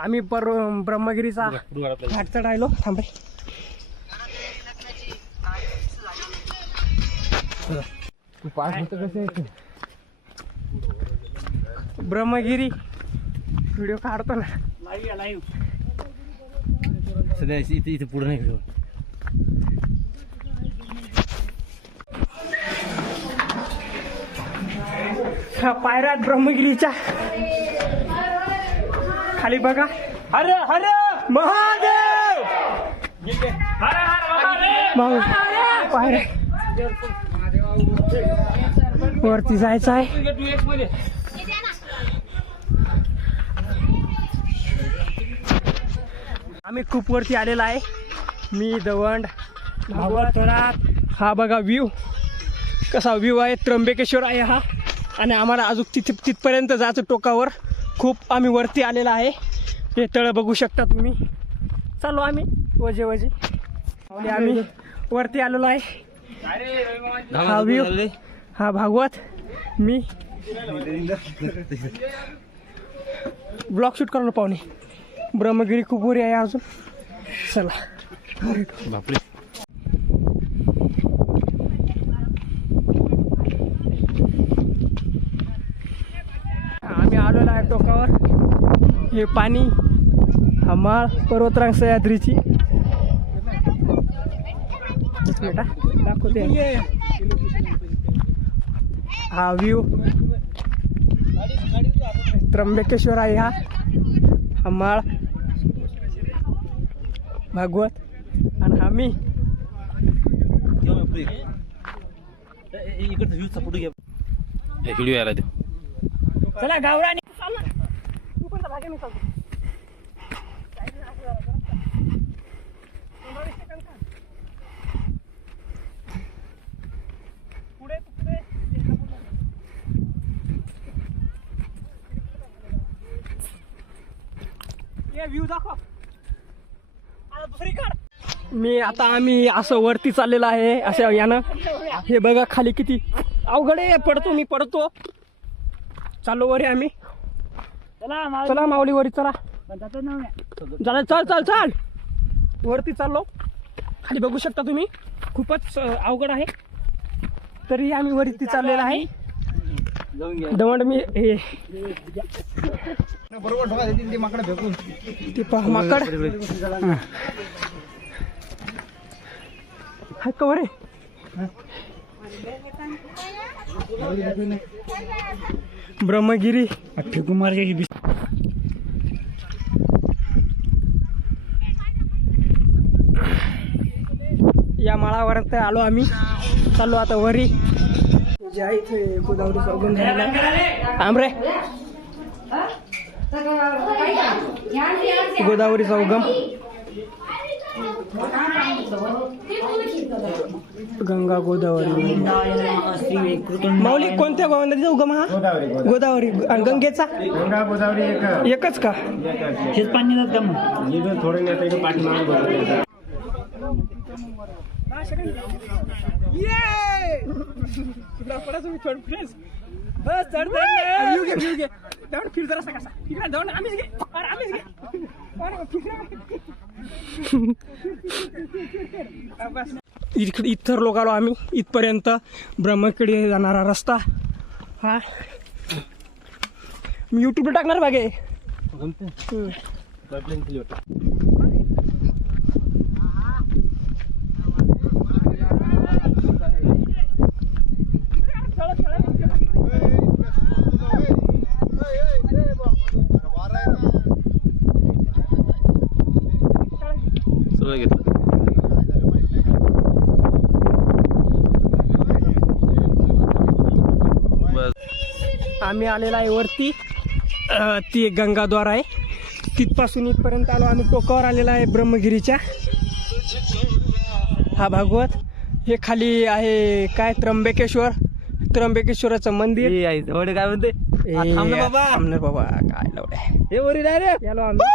आम्ही पर ब्रह्मगिरीचा घाट चढायलो थांबे. ब्रह्मगिरी. व्हिडिओ काढतो ना. सध्या इथे इथे पुढे नाही व्हिडिओ पायऱ्यात ब्रह्मगिरीच्या खाली बघा. हर हर! महादेव! वरती जायचं आहे. आम्ही खूप वरती आलेला आहे. मी दवंड. भागवत हा बघा व्ह्यू कसा व्ह्यू आहे. त्र्यंबकेश्वर आहे हा. आणि आम्हाला अजून तिथे तिथपर्यंत जायचं टोकावर. खूप आम्ही वरती आलेला आहे. हे तळं बघू शकता तुम्ही. चालू आम्ही. वजे वजे. आम्ही वरती आलेलो आहे. हा व्ह्यू हा भागवत. मी. ब्लॉग शूट करायला पाहुणे. ब्रह्मगिरी खूप वरी आहे अजून. चला बापरे आम्ही आलेलो आहे टोकावर हे पाणी हमाळ पर्वतरांग सह्याद्रीची. दाखवते. हा व्ह्यू त्र्यंबकेश्वर आहे हा. हमाळ भागवत. आणि आम्ही इकडचं व्ह्यू सपोर्ट घ्या व्हिडिओ यायला चला गावरानी. मागे मी चालतो. पुढे पुढे. ये व्ह्यू दाखव. आता दुसरी काढ. मी आता आम्ही असं वरती चाललेलं आहे असं यानं. हे बघा खाली किती अवघड आहे. पडतो मी पडतो. चाललो वर आम्ही. चला माऊली. वरी चला. चला चल चल चल. वरती चाललो. खाली बघू शकता तुम्ही. खूपच अ, अवघड आहे. तरी आम्ही वरती चाललेला आहे. दवंड मी हे. ते पहा माकड. हा. हाय का वरे ब्रह्मगिरी. कुमार या माळावर आलो आम्ही. चाललो आता वरी. ज्या इथे गोदावरीचा उगम झालेला. आमरे. गोदावरीचा उगम गंगा गोदावरी. माऊली कोणत्या गोवा नदीचा उगम हा गोदावरी. आणि गंगेचा? गंगा गोदावरी एक एकच का? हेच पाणी जात का मग? इथं थोडं नाही तर पाठीमागे बघा व्ह्यू घे व्ह्यू घे जाऊन फिर जरा कसा इकडे जाऊन आम्हीच घे अरे आम्हीच घे अरे फिर इकडे इथर लोक आलो आम्ही इथपर्यंत ब्रह्मकडे जाणारा रस्ता हा मी युट्यूबला टाकणार बागे सगळं आम्ही आलेला आहे वरती. ती एक गंगाद्वार आहे. तिथपासून इथपर्यंत आलो. आम्ही टोकावर आलेला आहे ब्रह्मगिरीच्या. हा भागवत. हे खाली आहे काय? त्र्यंबकेश्वर. त्र्यंबकेश्वराचं मंदिर. काय म्हणते? ए, आ, थांब ना बाबा. काय लावलंय? हे वरी नाही रे. यालो आम्ही.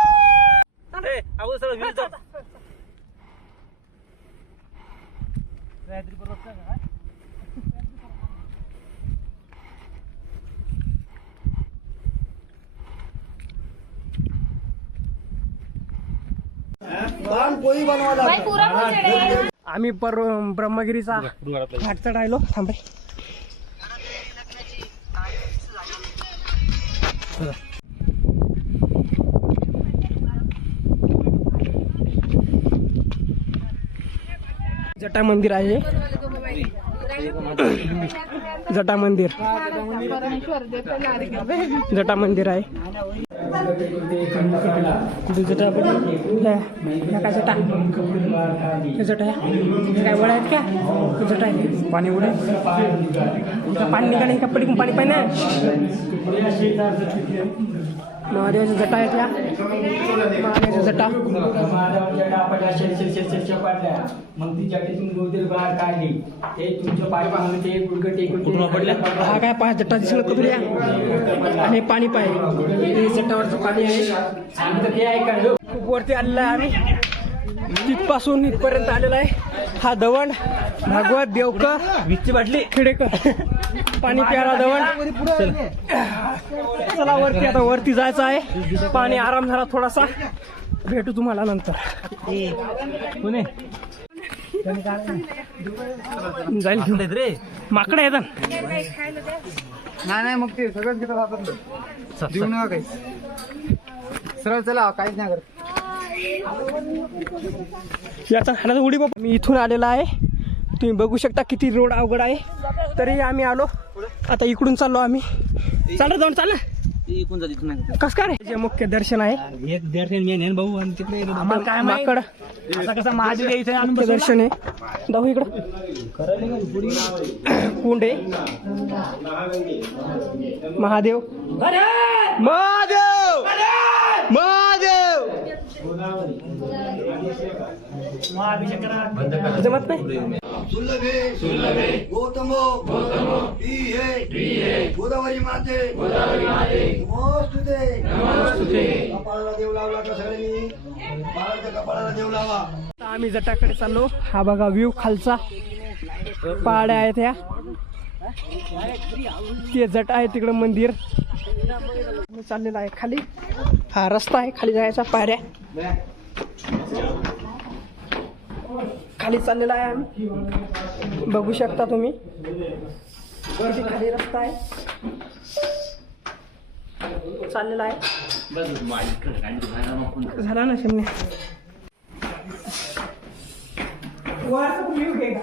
ए, अगोदर सगळं view दाखव. भाई पूरा कोण चढे आम्ही पर ब्रह्मगिरीचा घाट चढायलो थांबे जटा मंदिर आहे जटा मंदिर. जटा मंदिर आहे. जटा. काय जटा हे काय वड्या आहेत का? जटा आहे. पाणी उडे. पाणी निघाले का पडी पाणी पाहिजे महादेवाच्या जटा आहेत या. महादेवाच्या जटा. मग ती जटेतून गोदर बाहेर काढली ते तुमच्या पाय पाहून ते गुडगट एक कुठून पडल्या हा काय पाय जटा दिसलं कधुऱ्या आणि पाणी पाहिजे हे जटावरचं पाणी आहे. ते खूप वरती आलेलं आहे आम्ही. तिथपासून इथपर्यंत आलेला आहे. हा दवण भागवत देवकर वीसची बाटली खेडेकर. पाणी प्यारा दवण चला वरती आता वरती जायचं आहे. पाणी आराम झाला थोडासा. भेटू तुम्हाला नंतर. कोणी जाईल घेऊन. आहेत रे माकडे येतात नाही नाही मग ते सगळंच घेतात हातात. देऊ नका काही सरळ चला काहीच नाही करत. याचा खाण्याचा उडी बाबा मी इथून आलेला आहे. तुम्ही बघू शकता किती रोड अवघड आहे. तरी आम्ही आलो. आता इकडून चाललो आम्ही. चालत जाऊन चाल इकून जात इथून नाही कस काय रे? जे मुख्य दर्शन आहे. एक दर्शन मी नेन भाऊ आणि तिकडे माकड. असा कसा महादेव इथे आणून मुख्य दर्शन आहे. जाऊ इकडं. कुंड आहे महादेव. महादेव! महादेव! जमत नाही? गौतमो गौतमो. गोदावरी माते. गोदावरी माते. नमोस्तुते. नमोस्तुते. कपाळाला देव लावला का सगळ्यांनी? बाळाच्या कपाळाला देव लावा. आता आम्ही जटाकडे चाललो. हा बघा व्ह्यू खालचा. पहाड्या आहेत ह्या. ते जट आहे तिकडं मंदिर. चाललेला आहे खाली. हा रस्ता आहे खाली जायचा पायऱ्या खाली चाललेला आहे आम्ही. बघू शकता तुम्ही. वरती खाली रस्ता आहे. चाललेला आहे. झाला ना शिमने? वर व्ह्यू घे